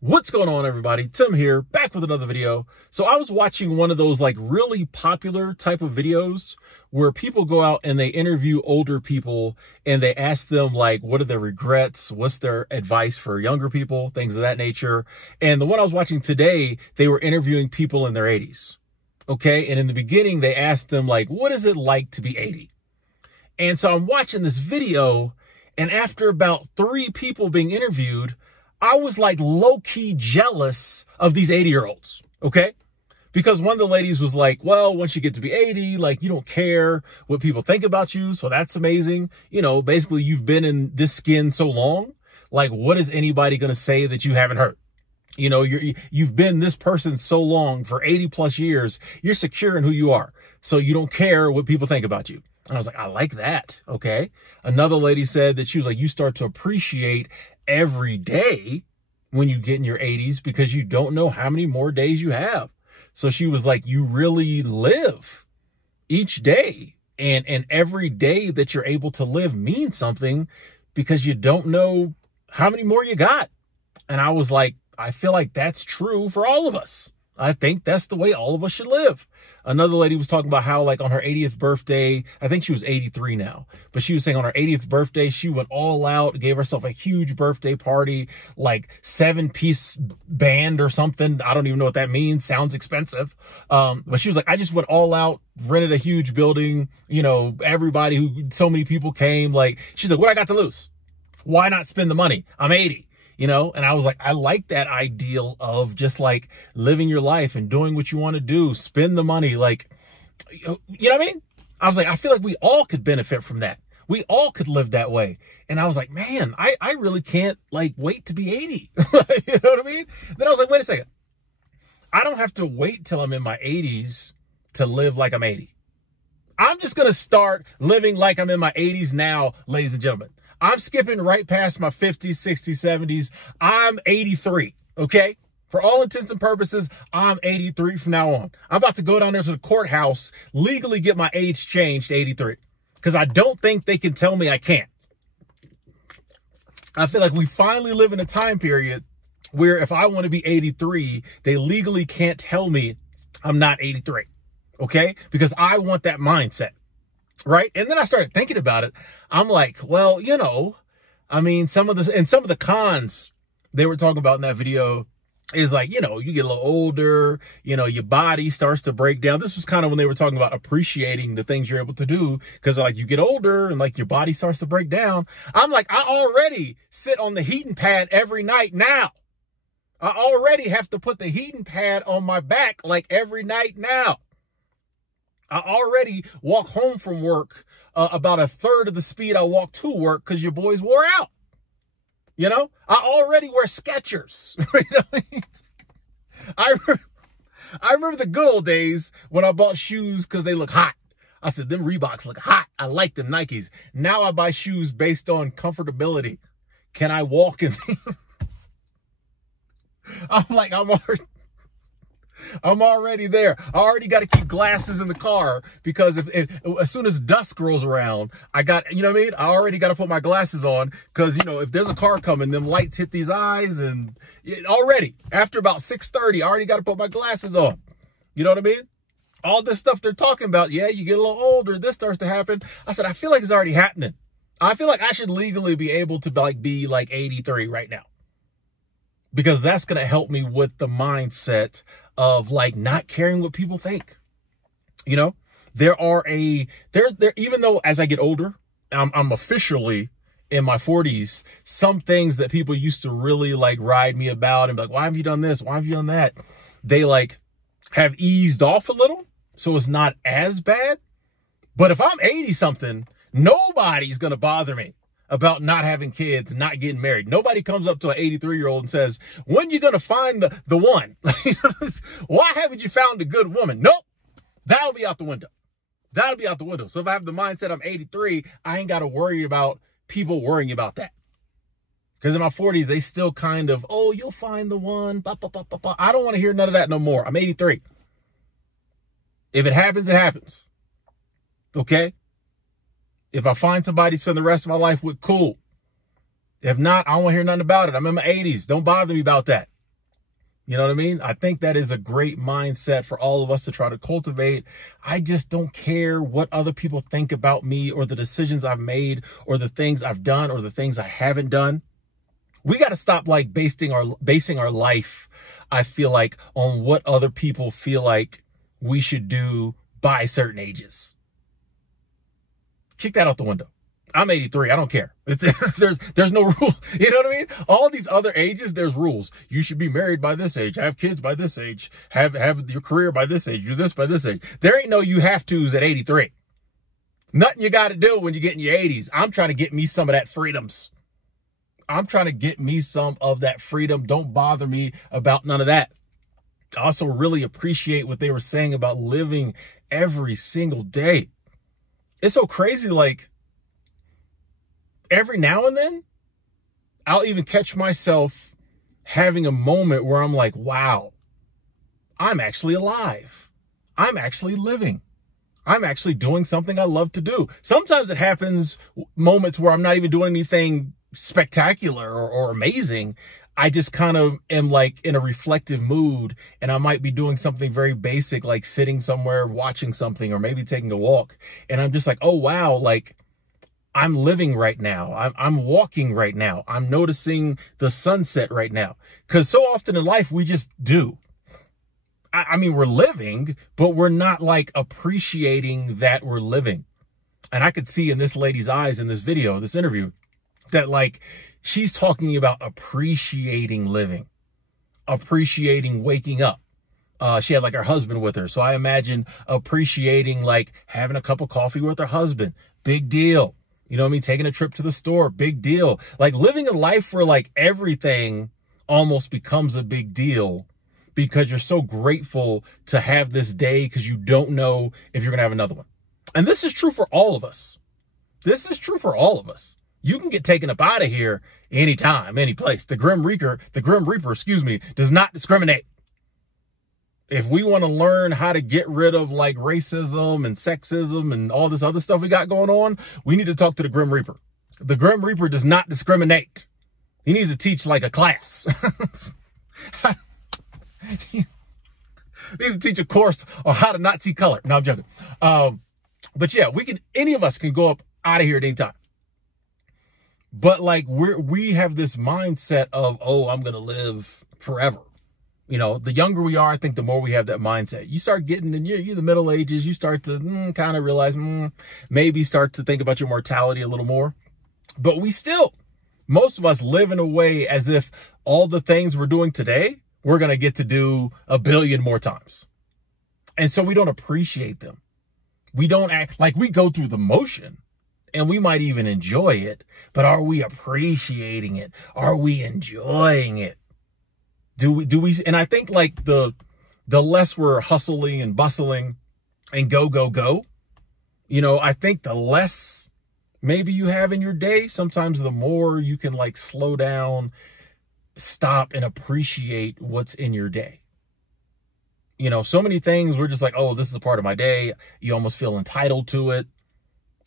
What's going on, everybody? Tim here, back with another video. So I was watching one of those like really popular type of videos where people go out and they interview older people and they ask them like, what are their regrets? What's their advice for younger people? Things of that nature. And the one I was watching today, they were interviewing people in their 80s. Okay. And in the beginning, they asked them like, what is it like to be 80? And so I'm watching this video, and after about 3 people being interviewed, I was like low-key jealous of these 80-year-olds, okay? Because one of the ladies was like, well, once you get to be 80, like you don't care what people think about you. So that's amazing. You know, basically you've been in this skin so long. Like, what is anybody going to say that you haven't heard? You know, you've been this person so long for 80 plus years. You're secure in who you are. So you don't care what people think about you. And I was like, I like that. Okay. Another lady said that she was like, you start to appreciate every day when you get in your 80s because you don't know how many more days you have. So she was like, you really live each day, and every day that you're able to live means something because you don't know how many more you got. And I was like, I feel like that's true for all of us. I think that's the way all of us should live. Another lady was talking about how, like, on her 80th birthday, I think she was 83 now, but she was saying on her 80th birthday, she went all out, gave herself a huge birthday party, like 7-piece band or something. I don't even know what that means. Sounds expensive. But she was like, I just went all out, rented a huge building, you know, so many people came. Like, she's like, what I got to lose? Why not spend the money? I'm 80. You know, and I was like, I like that ideal of just like living your life and doing what you want to do, spend the money. Like, you know what I mean? I was like, I feel like we all could benefit from that. We all could live that way. And I was like, man, I really can't like wait to be 80. You know what I mean? Then I was like, wait a second. I don't have to wait till I'm in my 80s to live like I'm 80. I'm just going to start living like I'm in my 80s now, ladies and gentlemen. I'm skipping right past my 50s, 60s, 70s. I'm 83, okay? For all intents and purposes, I'm 83 from now on. I'm about to go down there to the courthouse, legally get my age changed to 83, because I don't think they can tell me I can't. I feel like we finally live in a time period where if I want to be 83, they legally can't tell me I'm not 83, okay? Because I want that mindset. Right. And then I started thinking about it. I'm like, well, you know, I mean, some of the cons they were talking about in that video is like, you know, you get a little older, you know, your body starts to break down. This was kind of when they were talking about appreciating the things you're able to do, because like you get older and like your body starts to break down. I'm like, I already sit on the heating pad every night now. I already have to put the heating pad on my back like every night now. I already walk home from work about 1/3 of the speed I walk to work because your boys wore out. You know, I already wear Skechers. I remember the good old days when I bought shoes because they look hot. I said, them Reeboks look hot. I like them Nikes. Now I buy shoes based on comfortability. Can I walk in? I'm already there. I already got to keep glasses in the car because as soon as dusk rolls around, I got, you know what I mean? I already got to put my glasses on because, you know, if there's a car coming, them lights hit these eyes, and already after about 6:30, I already got to put my glasses on. You know what I mean? All this stuff they're talking about. Yeah, you get a little older, this starts to happen. I said, I feel like it's already happening. I feel like I should legally be able to be like 83 right now, because that's going to help me with the mindset of like not caring what people think. You know, even though as I get older, I'm officially in my 40s, some things that people used to really like ride me about and be like, why have you done this? Why have you done that? They like have eased off a little. So it's not as bad. But if I'm 80 something, nobody's going to bother me about not having kids, not getting married. Nobody comes up to an 83-year-old and says, when you going to find the one? Why haven't you found a good woman? Nope. That'll be out the window. That'll be out the window. So if I have the mindset I'm 83, I ain't got to worry about people worrying about that. Because in my 40s, they still kind of, oh, you'll find the one. Bah, bah, bah, bah, bah. I don't want to hear none of that no more. I'm 83. If it happens, it happens. Okay? If I find somebody to spend the rest of my life with, cool. If not, I don't want to hear nothing about it. I'm in my 80s. Don't bother me about that. You know what I mean? I think that is a great mindset for all of us to try to cultivate. I just don't care what other people think about me or the decisions I've made or the things I've done or the things I haven't done. We got to stop like basing our life, I feel like, on what other people feel like we should do by certain ages. Kick that out the window. I'm 83. I don't care. There's no rule. You know what I mean? All these other ages, there's rules. You should be married by this age, have kids by this age, have your career by this age, do this by this age. There ain't no you have to's at 83. Nothing you got to do when you get in your 80s. I'm trying to get me some of that freedoms. I'm trying to get me some of that freedom. Don't bother me about none of that. I also really appreciate what they were saying about living every single day. It's so crazy, like, every now and then, I'll even catch myself having a moment where I'm like, wow, I'm actually alive. I'm actually living. I'm actually doing something I love to do. Sometimes it happens moments where I'm not even doing anything spectacular or amazing. I just kind of am like in a reflective mood, and I might be doing something very basic, like sitting somewhere, watching something, or maybe taking a walk. And I'm just like, oh, wow, like, I'm living right now. I'm walking right now. I'm noticing the sunset right now. Because so often in life, we just do. I mean, we're living, but we're not like appreciating that we're living. And I could see in this lady's eyes in this video, this interview, that like she's talking about appreciating living, appreciating waking up. She had like her husband with her. So I imagine appreciating like having a cup of coffee with her husband. Big deal. You know what I mean? Taking a trip to the store, big deal. Like living a life where like everything almost becomes a big deal because you're so grateful to have this day because you don't know if you're going to have another one. And this is true for all of us. This is true for all of us. You can get taken up out of here anytime, any place. The Grim Reaper, does not discriminate. If we want to learn how to get rid of like racism and sexism and all this other stuff we got going on, we need to talk to the Grim Reaper. The Grim Reaper does not discriminate. He needs to teach like a class. He needs to teach a course on how to not see color. No, I'm joking. But yeah, any of us can go up out of here at any time. But like we have this mindset of, oh, I'm going to live forever. You know, the younger we are, I think the more we have that mindset. You start getting in you're the middle ages, you start to kind of realize, maybe start to think about your mortality a little more. But most of us live in a way as if all the things we're doing today, we're going to get to do 1 billion more times. And so we don't appreciate them. We don't act like we go through the motion and we might even enjoy it. But are we appreciating it? Are we enjoying it? Do we, and I think like the less we're hustling and bustling and go, you know, I think the less maybe you have in your day, sometimes the more you can like slow down, stop and appreciate what's in your day. You know, so many things we're just like, oh, this is a part of my day. You almost feel entitled to it.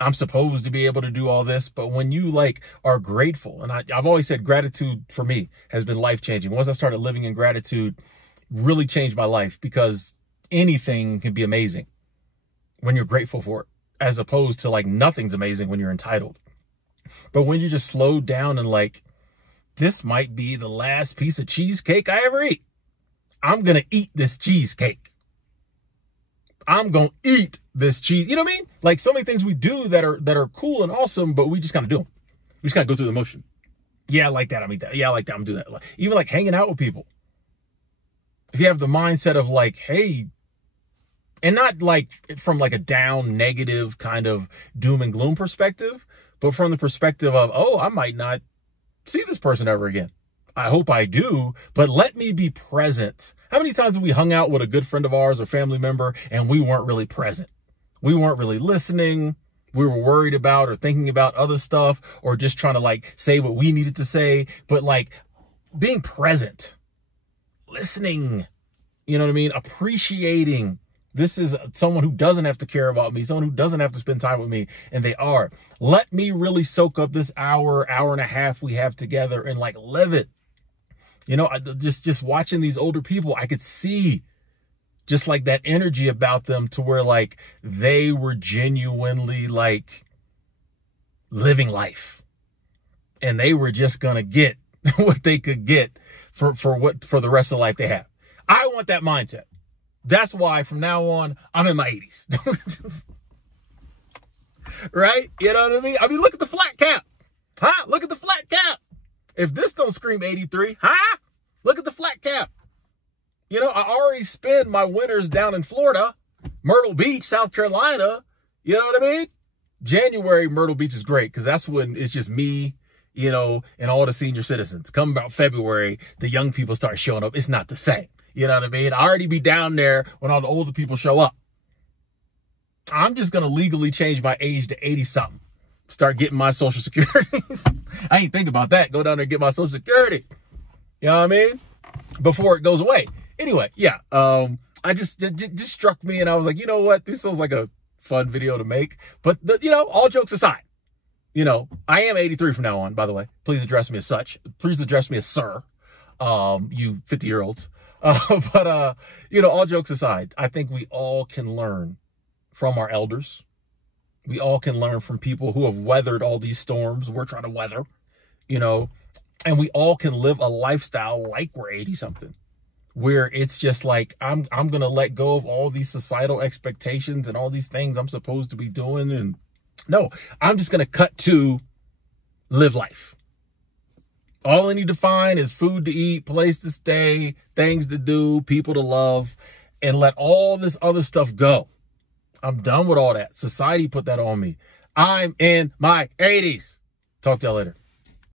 I'm supposed to be able to do all this. But when you like are grateful, and I've always said gratitude for me has been life-changing. Once I started living in gratitude, really changed my life, because anything can be amazing when you're grateful for it, as opposed to like nothing's amazing when you're entitled. But when you just slow down and like, this might be the last piece of cheesecake I ever eat. I'm going to eat this cheesecake. I'm going to eat this cheese. You know what I mean? Like so many things we do that are cool and awesome, but we just kind of do them. We just kind of go through the motion. Yeah, I like that. I'm eat that. Yeah, I like that. I'm do that. Even like hanging out with people. If you have the mindset of like, hey, and not like from like a down, negative kind of doom and gloom perspective, but from the perspective of, oh, I might not see this person ever again. I hope I do, but let me be present. How many times have we hung out with a good friend of ours or family member and we weren't really present? We weren't really listening. We were worried about or thinking about other stuff, or just trying to like say what we needed to say, but like being present, listening, you know what I mean? Appreciating. This is someone who doesn't have to care about me, someone who doesn't have to spend time with me, and they are. Let me really soak up this hour and a half we have together and like live it. You know, just watching these older people, I could see just like that energy about them to where like they were genuinely like living life, and they were just going to get what they could get for the rest of life they have. I want that mindset. That's why from now on, I'm in my 80s. Right? You know what I mean? I mean, look at the flat cap. Huh? Look at the flat cap. If this don't scream 83, huh? Look at the flat cap. You know, I already spend my winters down in Florida, Myrtle Beach, South Carolina. You know what I mean? January, Myrtle Beach is great because that's when it's just me, you know, and all the senior citizens. Come about February, the young people start showing up. It's not the same. You know what I mean? I already be down there when all the older people show up. I'm just going to legally change my age to 80-something. Start getting my Social Security. I ain't think about that. Go down there and get my Social Security. You know what I mean? Before it goes away. Anyway, yeah. I just struck me, and I was like, you know what? This was like a fun video to make. But, you know, all jokes aside, you know, I am 83 from now on, by the way. Please address me as such. Please address me as sir, you 50-year-olds. But, you know, all jokes aside, I think we all can learn from our elders. We all can learn from people who have weathered all these storms we're trying to weather, you know, and we all can live a lifestyle like we're 80-something, where it's just like, I'm going to let go of all these societal expectations and all these things I'm supposed to be doing. And no, I'm just going to cut to live life. All I need to find is food to eat, place to stay, things to do, people to love, and let all this other stuff go. I'm done with all that. Society put that on me. I'm in my 80s. Talk to y'all later.